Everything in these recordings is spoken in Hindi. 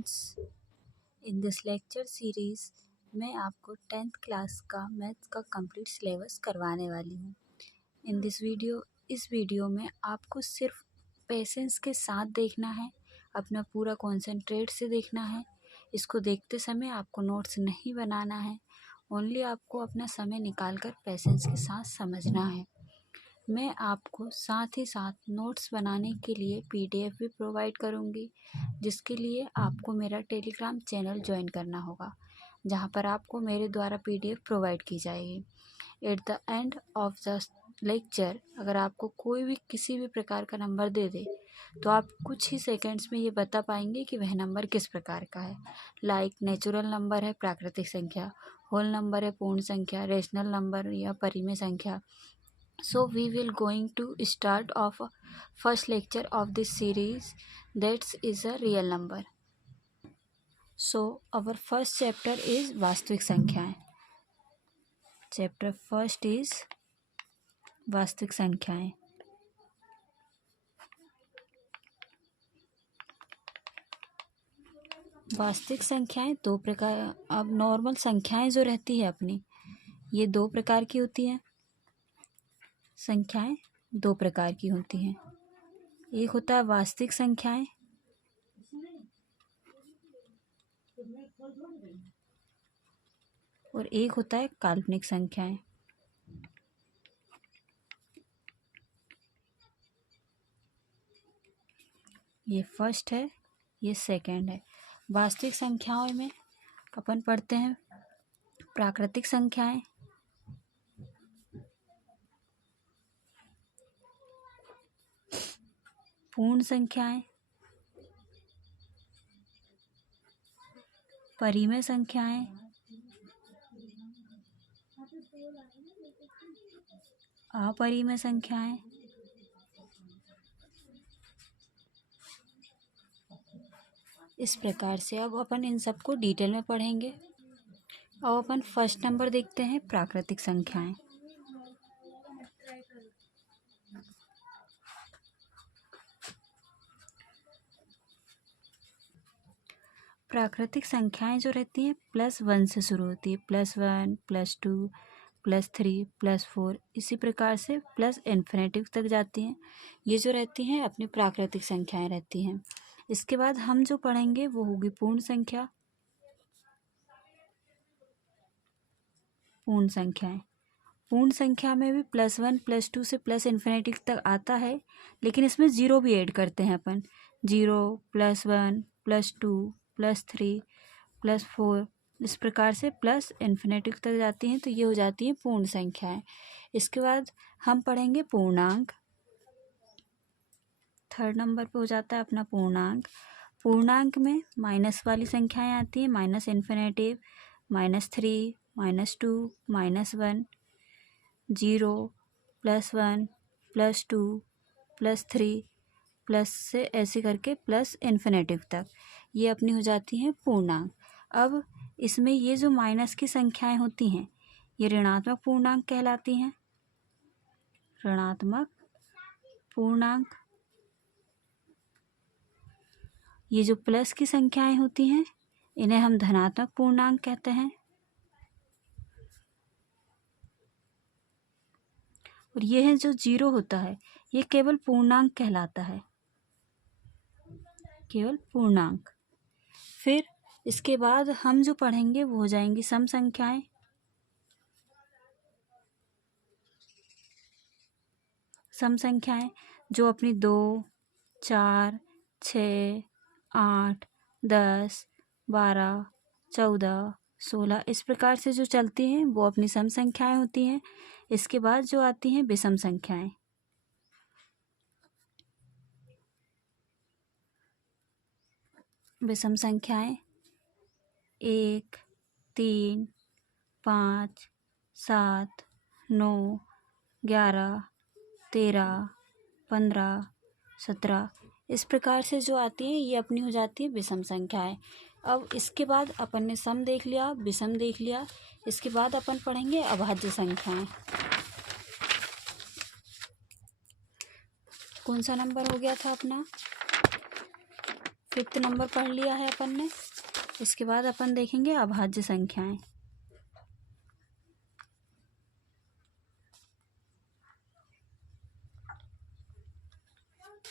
Friends, in this lecture series मैं आपको 10th क्लास का मैथ का कंप्लीट सिलेबस करवाने वाली हूँ। इस वीडियो में आपको सिर्फ पेशेंस के साथ देखना है, अपना पूरा कॉन्सेंट्रेट से देखना है। इसको देखते समय आपको नोट्स नहीं बनाना है, ओनली आपको अपना समय निकाल कर पेशेंस के साथ समझना है। मैं आपको साथ ही साथ नोट्स बनाने के लिए PDF भी प्रोवाइड करूँगी, जिसके लिए आपको मेरा टेलीग्राम चैनल ज्वाइन करना होगा, जहां पर आपको मेरे द्वारा PDF प्रोवाइड की जाएगी। At the end of the lecture अगर आपको कोई भी किसी भी प्रकार का नंबर दे दे तो आप कुछ ही सेकंड्स में ये बता पाएंगे कि वह नंबर किस प्रकार का है। लाइक नेचुरल नंबर है, प्राकृतिक संख्या, होल नंबर है, पूर्ण संख्या, रेशनल नंबर या परिमेय संख्या। So we will going to start of first lecture of this series, that is a real number. So our first chapter is वास्तविक संख्याएं. Chapter first is वास्तविक संख्याएं. वास्तविक संख्याएं दो प्रकार, अब नॉर्मल संख्याएं जो रहती है अपनी, ये दो प्रकार की होती हैं। संख्याएं दो प्रकार की होती हैं, एक होता है वास्तविक संख्याएं और एक होता है काल्पनिक संख्याएं। ये फर्स्ट है, ये सेकंड है। वास्तविक संख्याओं में अपन पढ़ते हैं प्राकृतिक संख्याएं, पूर्ण संख्याएं, परिमेय संख्याएं, अपरिमेय संख्याएं, इस प्रकार से अब अपन इन सबको डिटेल में पढ़ेंगे। अब अपन फर्स्ट नंबर देखते हैं, प्राकृतिक संख्याएं। प्राकृतिक संख्याएं जो रहती हैं +1 से शुरू होती है, +1, +2, +3, +4, इसी प्रकार से प्लस इन्फिनिटी तक जाती हैं। ये जो रहती हैं अपनी प्राकृतिक संख्याएं रहती हैं। इसके बाद हम जो पढ़ेंगे वो होगी पूर्ण संख्या। पूर्ण संख्याएं, पूर्ण संख्या में भी +1, +2 से प्लस इन्फिनिटी तक आता है, लेकिन इसमें ज़ीरो भी ऐड करते हैं अपन। 0, +1, +2, +3, +4, इस प्रकार से प्लस इन्फिनिटी तक जाती हैं, तो ये हो जाती हैं पूर्ण संख्याएं। इसके बाद हम पढ़ेंगे पूर्णांक। थर्ड नंबर पे हो जाता है अपना पूर्णांक। पूर्णांक में माइनस वाली संख्याएं आती हैं, -∞, -3, -2, -1, 0, +1, +2, +3, प्लस से ऐसे करके प्लस इन्फिनिटी तक, ये अपनी हो जाती हैं पूर्णांक। अब इसमें ये जो माइनस की संख्याएं होती हैं ये ऋणात्मक पूर्णांक कहलाती हैं। ऋणात्मक पूर्णांक। ये जो प्लस की संख्याएं होती हैं इन्हें हम धनात्मक पूर्णांक कहते हैं। और ये है जो 0 होता है ये केवल पूर्णांक कहलाता है, केवल पूर्णांक। फिर इसके बाद हम जो पढ़ेंगे वो हो जाएंगी सम संख्याएं। सम संख्याएं जो अपनी 2, 4, 6, 8, 10, 12, 14, 16 इस प्रकार से जो चलती हैं वो अपनी सम संख्याएं होती हैं। इसके बाद जो आती हैं विषम संख्याएं। विषम संख्याएं 1, 3, 5, 7, 9, 11, 13, 15, 17 इस प्रकार से जो आती है ये अपनी हो जाती है विषम संख्याएं। अब इसके बाद अपन ने सम देख लिया, विषम देख लिया, इसके बाद अपन पढ़ेंगे अभाज्य संख्याएं। कौन सा नंबर हो गया था अपना? 5th नंबर पढ़ लिया है अपन ने। इसके बाद अपन देखेंगे अभाज्य संख्याएं।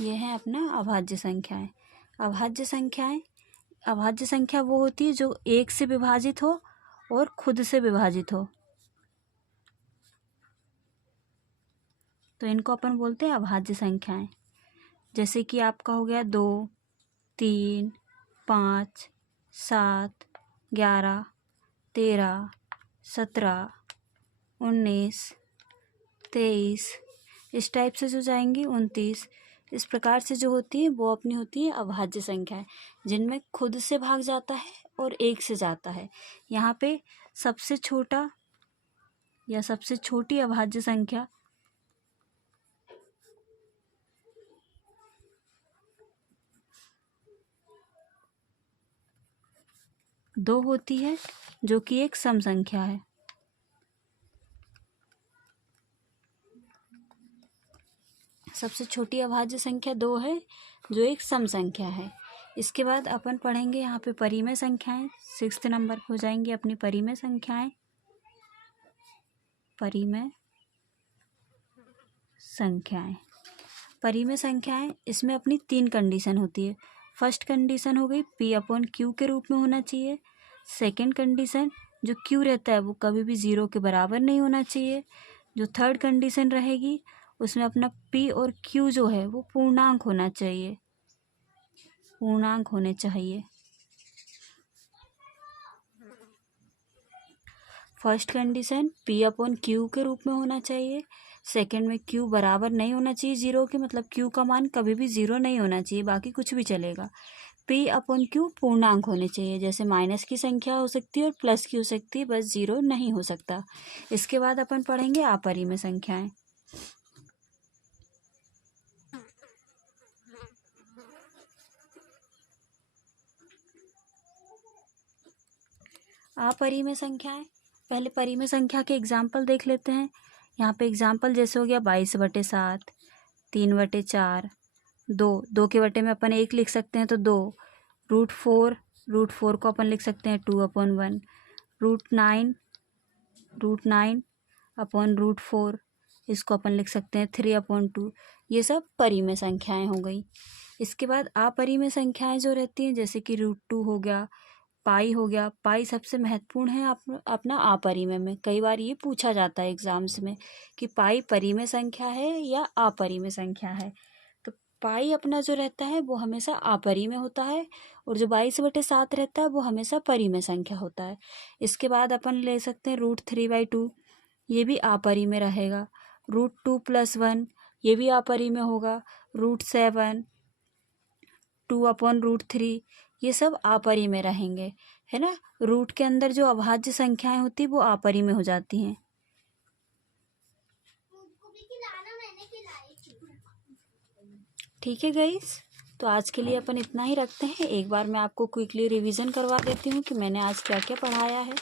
ये है अपना अभाज्य संख्याएं। अभाज्य संख्याएं, अभाज्य संख्या वो होती है जो 1 से विभाजित हो और खुद से विभाजित हो, तो इनको अपन बोलते हैं अभाज्य संख्याएं। जैसे कि आपका हो गया 2, 3, 5, 7, 11, 13, 17, 19, 23, इस टाइप से जो जाएंगी 29, इस प्रकार से जो होती है वो अपनी होती है अभाज्य संख्याएं, जिनमें खुद से भाग जाता है और 1 से जाता है। यहाँ पे सबसे छोटा या सबसे छोटी अभाज्य संख्या 2 होती है, जो कि एक सम संख्या है। सबसे छोटी अभाज्य संख्या 2 है, जो एक सम संख्या है। इसके बाद अपन पढ़ेंगे यहाँ पे परिमेय संख्याएं। 6th नंबर पे हो जाएंगी अपनी परिमेय संख्याएं। परिमेय संख्याएं, परिमेय संख्याएं, इसमें अपनी 3 कंडीशन होती है। फर्स्ट कंडीशन हो गई P/Q के रूप में होना चाहिए। सेकंड कंडीशन, जो Q रहता है वो कभी भी 0 के बराबर नहीं होना चाहिए। जो थर्ड कंडीशन रहेगी उसमें अपना P और Q जो है वो पूर्णांक होना चाहिए, पूर्णांक होने चाहिए। फर्स्ट कंडीशन P/Q के रूप में होना चाहिए। सेकंड में Q बराबर नहीं होना चाहिए 0 के, मतलब Q का मान कभी भी 0 नहीं होना चाहिए, बाकी कुछ भी चलेगा। P/Q पूर्णांक होने चाहिए, जैसे माइनस की संख्या हो सकती है और प्लस की हो सकती है, बस 0 नहीं हो सकता। इसके बाद अपन पढ़ेंगे अपरिमेय संख्याएं। अपरिमेय संख्याएं, पहले परिमेय संख्या के एग्जाम्पल देख लेते हैं। यहाँ पे एग्जाम्पल जैसे हो गया 22/7, 3/4, 2 के बटे में अपन 1 लिख सकते हैं तो 2, √4 को अपन लिख सकते हैं 2/1, √9 अपॉन √4 इसको अपन लिख सकते हैं 3/2। ये सब परिमेय संख्याएं हो गई। इसके बाद अपरिमेय संख्याएं जो रहती हैं, जैसे कि √2 हो गया, पाई हो गया। पाई सबसे महत्वपूर्ण है अपना अपरिमेय में। कई बार ये पूछा जाता है एग्जाम्स में कि पाई परिमेय संख्या है या अपरिमेय संख्या है। तो पाई अपना जो रहता है वो हमेशा अपरिमेय होता है, और जो 22/7 रहता है वो हमेशा परिमेय संख्या होता है। इसके बाद अपन ले सकते हैं √3/2, ये भी अपरिमेय रहेगा। √2 + 1 ये भी अपरिमेय होगा। √7, 2/√3 ये सब अपरिमेय रहेंगे, है ना। रूट के अंदर जो अभाज्य संख्याएं होती वो अपरिमेय हो जाती हैं। ठीक है गाइस, तो आज के लिए अपन इतना ही रखते हैं। एक बार मैं आपको क्विकली रिवीजन करवा देती हूँ कि मैंने आज क्या क्या पढ़ाया है।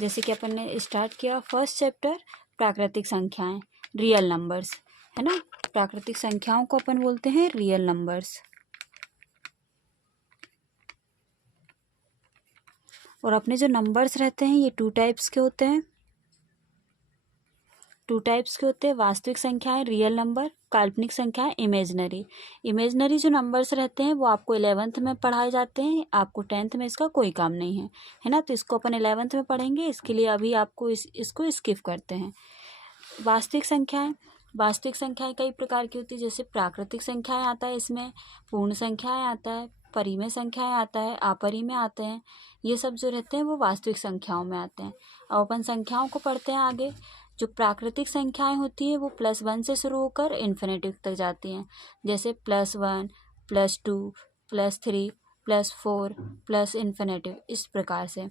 जैसे कि अपन ने स्टार्ट किया फर्स्ट चैप्टर प्राकृतिक संख्याएं, रियल नंबर्स, है ना। प्राकृतिक संख्याओं को अपन बोलते हैं रियल नंबर्स। और अपने जो नंबर्स रहते हैं ये 2 टाइप्स के होते हैं। 2 टाइप्स के होते हैं, वास्तविक संख्याएं रियल नंबर, काल्पनिक संख्याएं इमेजनरी। इमेजनरी जो नंबर्स रहते हैं वो आपको 11th में पढ़ाए जाते हैं, आपको 10th में इसका कोई काम नहीं है ना। तो इसको अपन 11th में पढ़ेंगे, इसके लिए अभी आपको इसको स्किप करते हैं। वास्तविक संख्याएं, वास्तविक संख्याएं कई प्रकार की होती है, जैसे प्राकृतिक संख्याएं आता है, इसमें पूर्ण संख्याएं आता है, परिमेय संख्याएं आता है, अपरिमेय आते हैं। ये सब जो रहते हैं वो वास्तविक संख्याओं में आते हैं। अब अपन संख्याओं को पढ़ते हैं आगे। जो प्राकृतिक संख्याएं होती है वो +1 से शुरू होकर इन्फिनिटी तक जाती हैं, जैसे +1, +2, +3, +4, प्लस इन्फिनिटी, इस प्रकार से।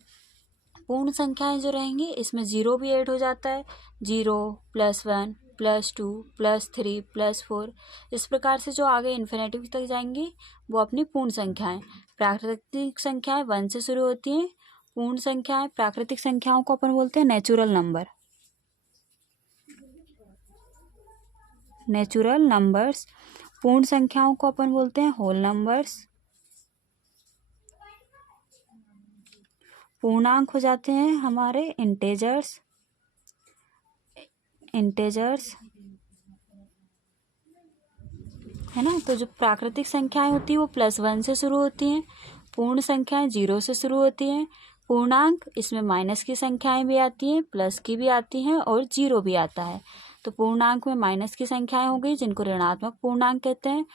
पूर्ण संख्याएं जो रहेंगी इसमें 0 भी ऐड हो जाता है, 0, +1, +2, +3, +4, इस प्रकार से जो आगे इन्फिनिटी तक जाएंगी वो अपनी पूर्ण संख्याएं। प्राकृतिक संख्याएं 1 से शुरू होती हैं। पूर्ण संख्याएं, प्राकृतिक संख्याओं को अपन बोलते हैं नेचुरल नंबर। Natural numbers. पूर्ण संख्याओं को अपन बोलते हैं होल नंबर्स। पूर्णांक हो जाते हैं हमारे इंटेजर्स है ना। तो जो प्राकृतिक संख्याएं होती है वो +1 से शुरू होती हैं, पूर्ण संख्याएं 0 से शुरू होती हैं, पूर्णांक इसमें माइनस की संख्याएं भी आती हैं, प्लस की भी आती हैं और 0 भी आता है। तो पूर्णांक में माइनस की संख्याएं हो गई जिनको ऋणात्मक पूर्णांक कहते हैं,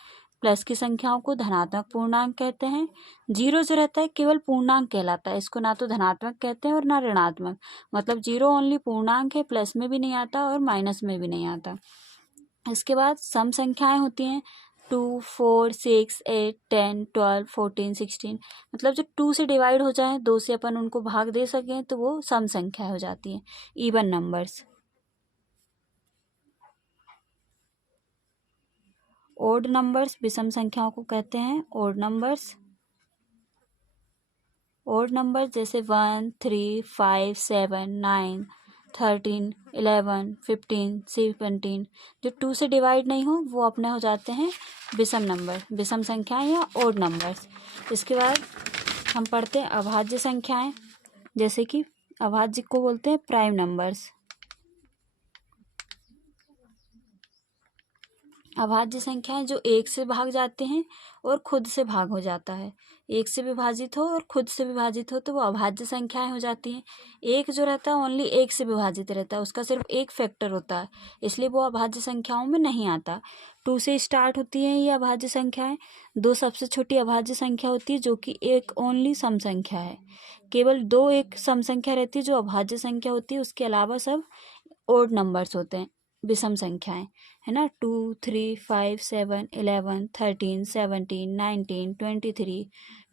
प्लस की संख्याओं को धनात्मक पूर्णांक कहते हैं। 0 जो रहता है केवल पूर्णांक कहलाता है, इसको ना तो धनात्मक कहते हैं और ना ऋणात्मक, मतलब 0 ओनली पूर्णांक है, प्लस में भी नहीं आता और माइनस में भी नहीं आता। इसके बाद सम संख्याएं होती हैं 2, 4, 6, 8, 10, 12, 14, 16, मतलब जो 2 से डिवाइड हो जाए, 2 से अपन उनको भाग दे सकें तो वो सम संख्या हो जाती है, इवन नंबर्स। ओड नंबर्स विषम संख्याओं को कहते हैं ओड नंबर्स। ओड नंबर जैसे 1, 3, 5, 7, 9, 13, 11, 15, 17 जो 2 से डिवाइड नहीं हो वो अपने हो जाते हैं विषम नंबर, विषम संख्याएं या ओड नंबर्स। इसके बाद हम पढ़ते हैं अभाज्य संख्याएं, जैसे कि अभाज्य को बोलते हैं प्राइम नंबर्स। अभाज्य संख्याएं जो 1 से भाग जाते हैं और खुद से भाग हो जाता है, 1 से विभाजित हो और खुद से विभाजित हो तो वो अभाज्य संख्याएं हो जाती हैं। 1 जो रहता है ओनली 1 से विभाजित रहता है, उसका सिर्फ एक फैक्टर होता है, इसलिए वो अभाज्य संख्याओं में नहीं आता। 2 से स्टार्ट होती हैं ये अभाज्य संख्याएं। 2 सबसे छोटी अभाज्य संख्या होती है जो कि एक ओनली सम संख्या है, केवल 2 एक सम संख्या रहती है जो अभाज्य संख्या होती है, उसके अलावा सब ओड नंबर्स होते हैं, विषम संख्याएं, है ना। 2, 3, 5, 7, 11, 13, 17, 19, 23,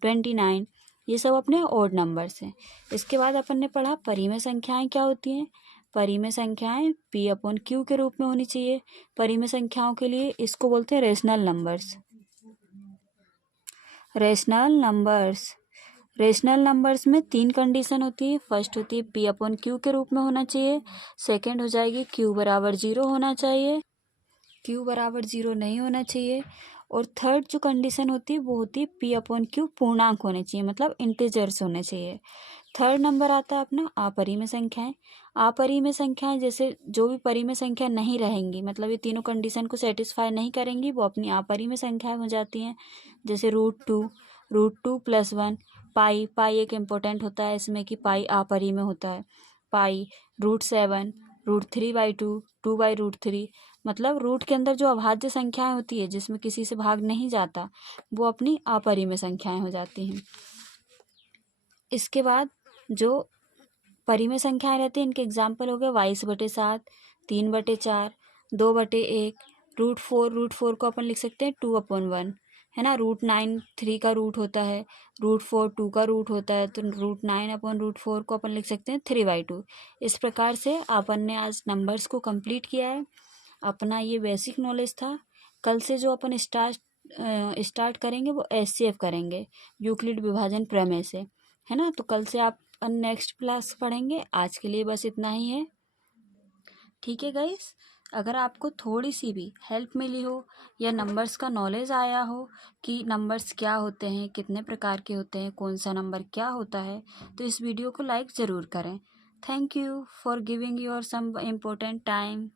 29 ये सब अपने ओड नंबर्स हैं। इसके बाद अपन ने पढ़ा परिमेय संख्याएं क्या होती हैं। परिमेय संख्याएं P/Q के रूप में होनी चाहिए। परिमेय संख्याओं के लिए इसको बोलते हैं रेशनल नंबर्स। रेशनल नंबर्स में 3 कंडीशन होती है। फर्स्ट होती है P/Q के रूप में होना चाहिए, सेकंड हो जाएगी Q बराबर 0 होना चाहिए, Q बराबर 0 नहीं होना चाहिए, और थर्ड जो कंडीशन होती है वो होती है P/Q पूर्णांक होने चाहिए, मतलब इंटीजर्स होने चाहिए। थर्ड नंबर आता है अपना अपरिमेय संख्याएं। अपरिमेय संख्याएं जैसे जो भी परिमेय संख्या नहीं रहेंगी, मतलब ये तीनों कंडीशन को सेटिस्फाई नहीं करेंगी, वो अपनी अपरिमेय संख्याएं हो जाती हैं। जैसे √2 + 1, पाई एक इम्पोर्टेंट होता है इसमें कि पाई अपरिमेय होता है, पाई, √7, √3/2, 2/√3, मतलब रूट के अंदर जो अभाज्य संख्याएं होती है जिसमें किसी से भाग नहीं जाता वो अपनी अपरिमेय संख्याएं हो जाती हैं। इसके बाद जो परिमेय संख्याएं रहती हैं इनके एग्जाम्पल हो गए 22/7, 3/4, 2/1, √4 को अपन लिख सकते हैं 2/1, है ना। √9 3 का रूट होता है, √4 2 का रूट होता है, तो √9/√4 को अपन लिख सकते हैं 3/2। इस प्रकार से अपन ने आज नंबर्स को कंप्लीट किया है। अपना ये बेसिक नॉलेज था। कल से जो अपन स्टार्ट करेंगे वो SCF करेंगे, यूक्लिड विभाजन प्रमेय से, है ना। तो कल से आप नेक्स्ट क्लास पढ़ेंगे। आज के लिए बस इतना ही है, ठीक है गाइस। अगर आपको थोड़ी सी भी हेल्प मिली हो या नंबर्स का नॉलेज आया हो कि नंबर्स क्या होते हैं, कितने प्रकार के होते हैं, कौन सा नंबर क्या होता है, तो इस वीडियो को लाइक ज़रूर करें। Thank you for giving your some important time.